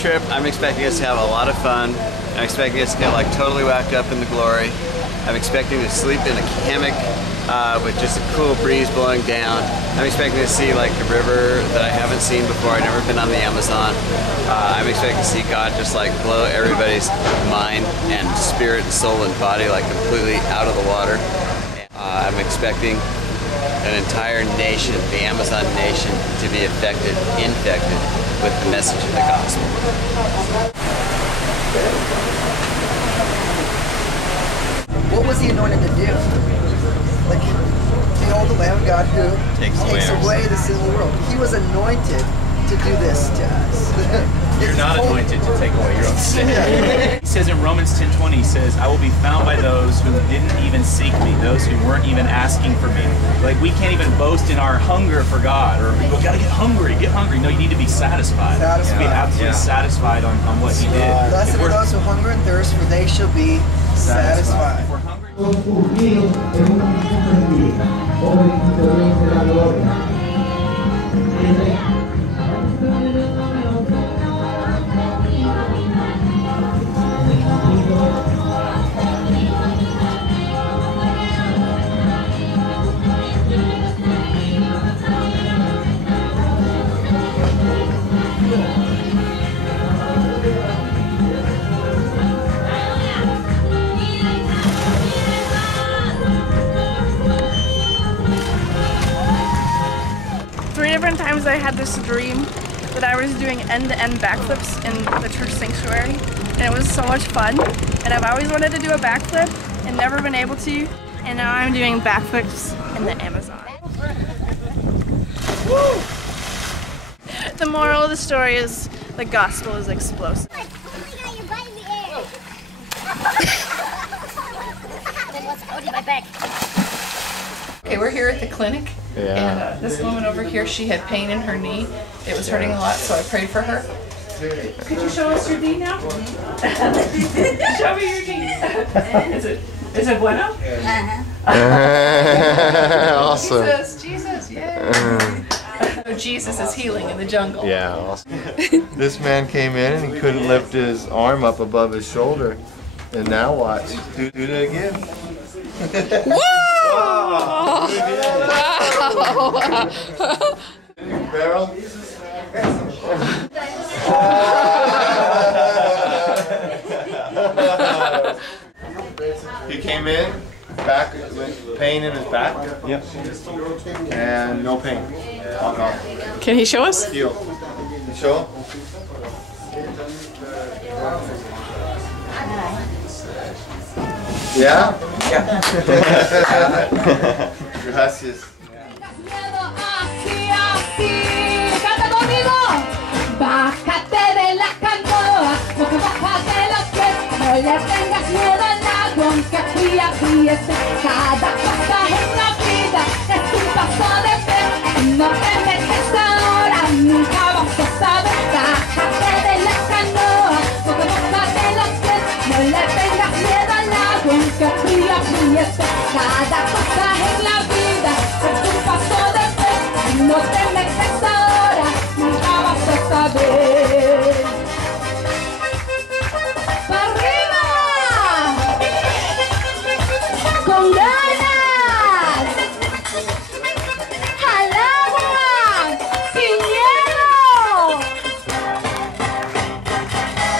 trip, I'm expecting us to have a lot of fun. I'm expecting us to get like totally wrapped up in the glory. I'm expecting to sleep in a hammock with just a cool breeze blowing down. I'm expecting to see like a river that I haven't seen before. I've never been on the Amazon. I'm expecting to see God just like blow everybody's mind and spirit and soul and body like completely out of the water. I'm expecting an entire nation, the Amazon nation, to be infected with the message of the gospel. What was he anointed to do? Like, behold the Lamb of God who takes away the sin of the world. He was anointed to do this to us. You're not anointed to take away your own sin. He says in Romans 10:20, he says, I will be found by those who didn't even seek me, those who weren't even asking for me. Like, we can't even boast in our hunger for God, or we gotta get hungry, get hungry. No, you need to be satisfied. Be absolutely satisfied on what he did. Blessed are those who hunger and thirst, for they shall be satisfied. If we're hungry. Different times I had this dream that I was doing end-to-end backflips in the church sanctuary, and it was so much fun, and I've always wanted to do a backflip and never been able to, and now I'm doing backflips in the Amazon. Woo! The moral of the story is the gospel is explosive. Okay, we're here at the clinic, and this woman over here, she had pain in her knee. It was hurting a lot, so I prayed for her. Could you show us your knee now? Show me your knee. Is it bueno? Awesome. Jesus, yay. Jesus is healing in the jungle. Yeah, awesome. This man came in and he couldn't lift his arm up above his shoulder. And now watch. Do it again. Whoa! Wow! Barrel. He came in, back with pain in his back. Yep. And no pain. Can he show us? Heal. You show him? Yeah? Yeah. Gracias. Bájate de la canoa, porque bajas de los pies, no le tengas miedo al agua, aunque fría esté. Cada pasaje en la vida es un paso de fe, no te metes ahora, nunca vas a saber. Bájate de la canoa, porque bajas de los pies, no le tengas miedo al agua, aunque fría esté. Cada pasaje en la vida es un paso de fe, no te metes ahora, nunca vas a saber. ¡Para arriba! ¡Con ganas! ¡Al agua! ¡Sin miedo!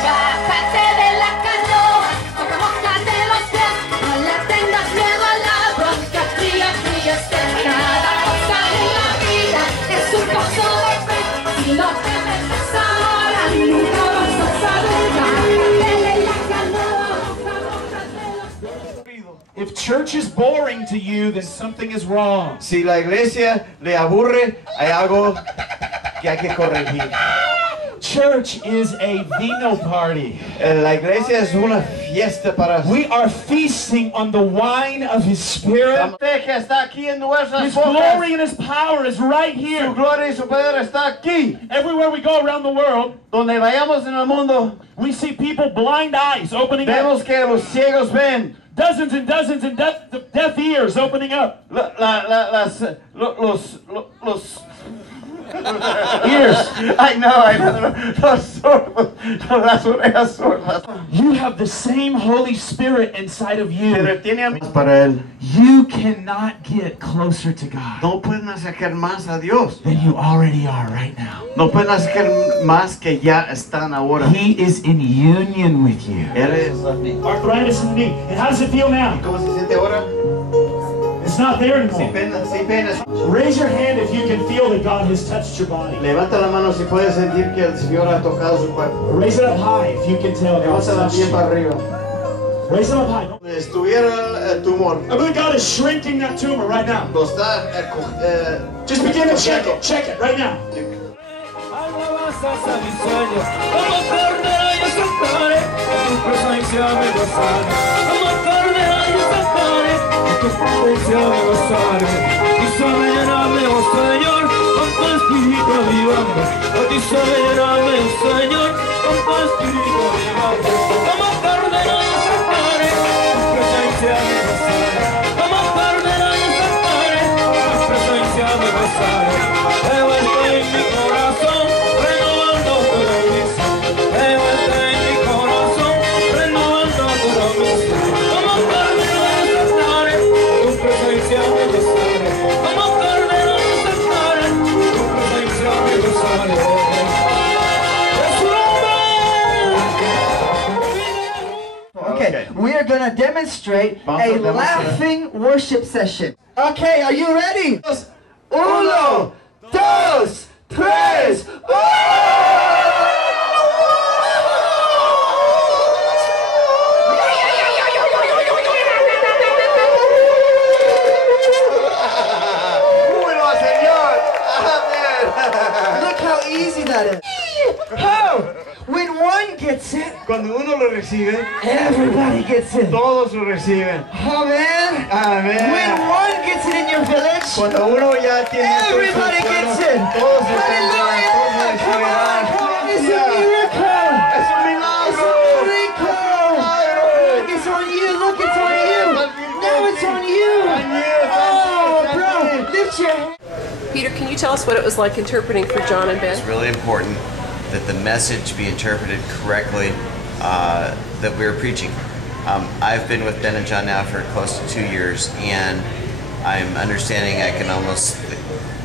Bájate de la canoa, mojate los pies, no le tengas miedo al agua, aunque fría esté. Cada cosa en la vida es un paso de fe, si no te metes ahora, nunca vas a saber. Bájate de la canoa, mojate los pies. If church is boring to you, then something is wrong. Si la iglesia le aburre, hay algo que hay que corregir. Church is a vino party. La iglesia es una fiesta para We are feasting on the wine of His Spirit. que está aquí en nuestras His glory and His power is right Su here. gloria y su poder está aquí. Everywhere we go around the world, Donde vayamos en el mundo, we see people blind eyes opening up. vemos que los ciegos ven. Dozens and dozens and deaf ears opening up. Los Ears. I know. No, that's what I saw. You have the same Holy Spirit inside of you. Pero tiene amigos para él. You cannot get closer to God No pueden acercar más a Dios. than you already are right now. No pueden acercar más que ya están ahora. He is in union with you. Él es. Arthritis in the knee. And how does it feel now? ¿Cómo se siente ahora? It's not there Sin anymore. pena, sin pena. Raise your hand if you can feel that God has touched your body. Levanta la mano si puedes sentir que el Señor ha tocado su cuerpo. Raise it up high if you can tell God's Levántala touched bien you. para arriba. Raise it up high. Donde estuviera el tumor. I believe God is shrinking that tumor right now. Lo está. Just begin to check it. Check it right now. Okay, we are going to demonstrate a laughing worship session. Okay, are you ready? Uno, dos, tres. Look how easy that is. Oh, when one gets it, Cuando uno lo recibe, everybody gets it. todos lo reciben. Amen. Amén. When one gets it in your village, Cuando uno ya tiene everybody gets it. todos se Hallelujah. Come on, come on. It's a miracle. Es un milagro. Miracle. It's on you. Look, it's on you. Now it's on you. Oh, bro, lift your hand. Peter, can you tell us what it was like interpreting for John and Ben? It's really important that the message be interpreted correctly that we're preaching. I've been with Ben and John now for close to 2 years, and I'm understanding I can almost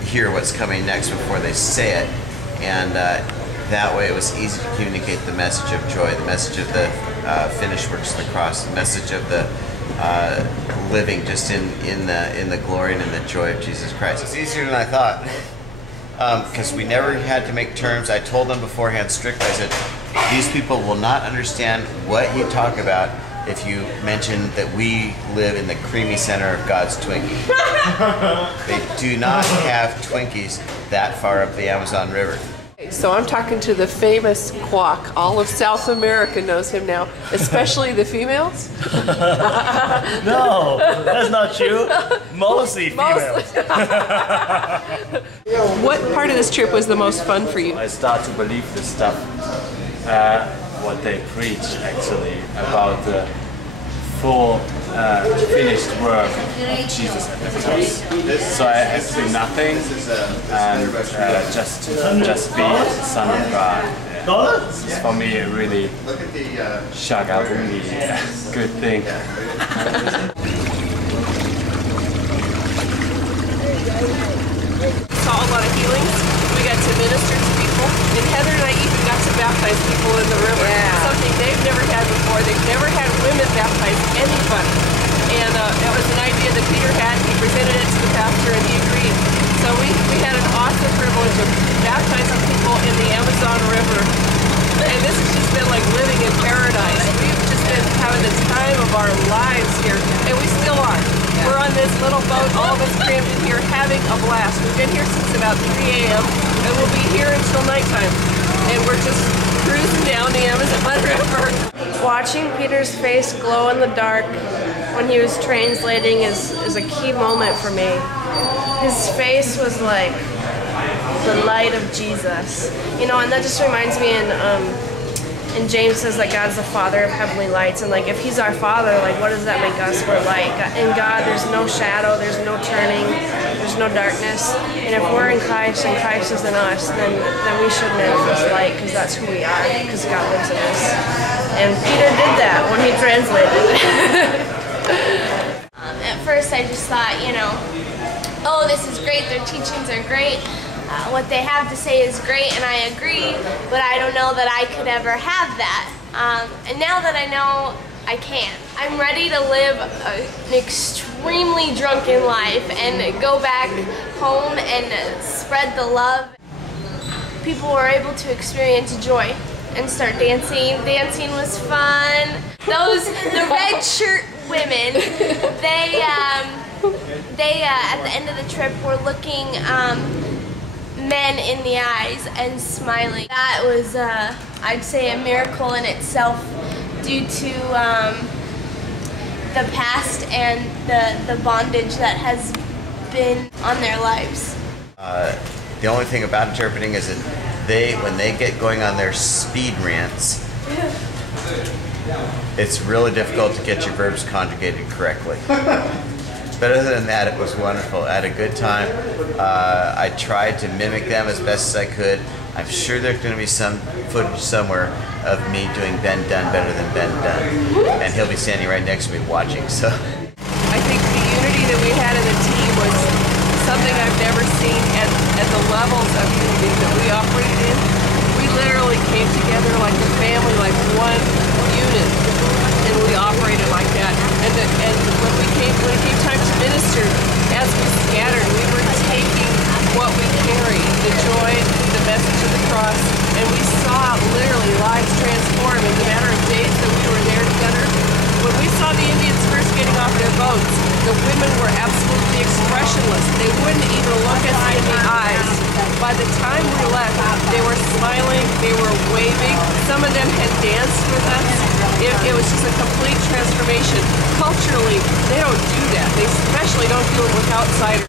hear what's coming next before they say it, and that way it was easy to communicate the message of joy, the message of the finished works of the cross, the message of the living just in the glory and in the joy of Jesus Christ. It's easier than I thought. Because we never had to make terms. I told them beforehand strictly, I said, these people will not understand what you talk about if you mention that we live in the creamy center of God's Twinkie. They do not have Twinkies that far up the Amazon River. So I'm talking to the famous Quack. All of South America knows him now, especially the females. No, that's not true. Mostly females. What part of this trip was the most fun for you? I start to believe this stuff, what they preach actually, about the full finished work of Jesus at the cross. So I had to do nothing and just be the Son of God. Yeah. This is for me a really shakabungi good thing. Saw a lot of healings. We got to minister to people, and Heather and I even got to baptize people in the river. Yeah. Something they've never had before. They've never had women baptize anybody. And that was an idea that Peter had. He presented it to the pastor, and he agreed. So we had an awesome privilege of baptizing people in the Amazon River. And this has just been like living in paradise. We've just been having the time of our lives here, and we still are. We're on this little boat, all of us crammed in here, having a blast. We've been here since about 3 a.m., and we'll be here until nighttime. And we're just cruising down the Amazon River. Watching Peter's face glow in the dark when he was translating is a key moment for me. His face was like the light of Jesus. You know, and that just reminds me in And James says that God's the Father of heavenly lights, and like if He's our Father, like what does that make us? We're light. In God, there's no shadow, there's no turning, there's no darkness. And if we're in Christ and Christ is in us, then we should manifest light because that's who we are, because God lives in us. And Peter did that when he translated. At first, I just thought, you know, oh, this is great. Their teachings are great. What they have to say is great, and I agree, but I don't know that I could ever have that. And now that I know, I can. I'm ready to live an extremely drunken life and go back home and spread the love. People were able to experience joy and start dancing. Dancing was fun. The red shirt women, they at the end of the trip were looking men in the eyes and smiling. That was, I'd say, a miracle in itself due to the past and the bondage that has been on their lives. The only thing about interpreting is that when they get going on their speed rants, it's really difficult to get your verbs conjugated correctly. But other than that, it was wonderful. I had a good time. I tried to mimic them as best as I could. I'm sure there's going to be some footage somewhere of me doing Ben Dunn better than Ben Dunn. And he'll be standing right next to me watching. So I think the unity that we had in the team was something I've never seen at the levels of unity that we operated in. We literally came together like a family, like one unit, and we operated like that. And when it came time to minister, as we scattered, we were taking what we carried, the joy, the message of the cross, and we saw literally lives transform in the matter of days that we were there together. When we saw the Indians first getting off their boats, the women were absolutely expressionless. They wouldn't even look us in the eyes. By the time we left, they were smiling, they were waving. Some of them had danced with us. It was just a complete transformation. Culturally, they don't do that. They especially don't do it with outsiders.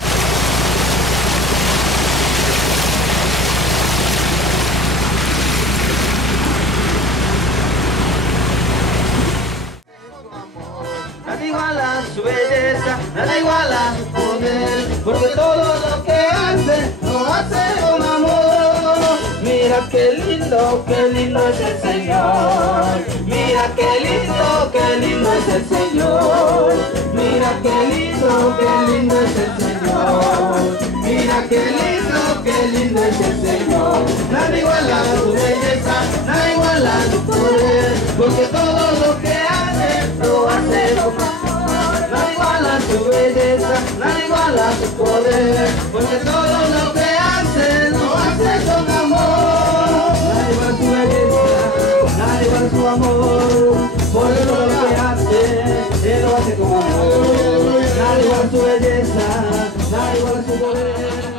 Nada iguala su belleza, nada iguala su poder, porque todo lo que hace, lo hace con amor. Mira qué lindo es el Señor. Mira qué lindo es el Señor. Mira qué lindo es el Señor. Mira qué lindo es el Señor. Nada iguala su belleza, nada iguala su poder, porque todo lo que hace, lo hace con amor. Nada iguala su belleza, nada iguala su poder, porque todo lo que hace, lo hace con amor. Nada iguala su belleza, nada iguala su amor, porque todo lo que hace, él lo hace con amor. Nada iguala su belleza, nada iguala su poder.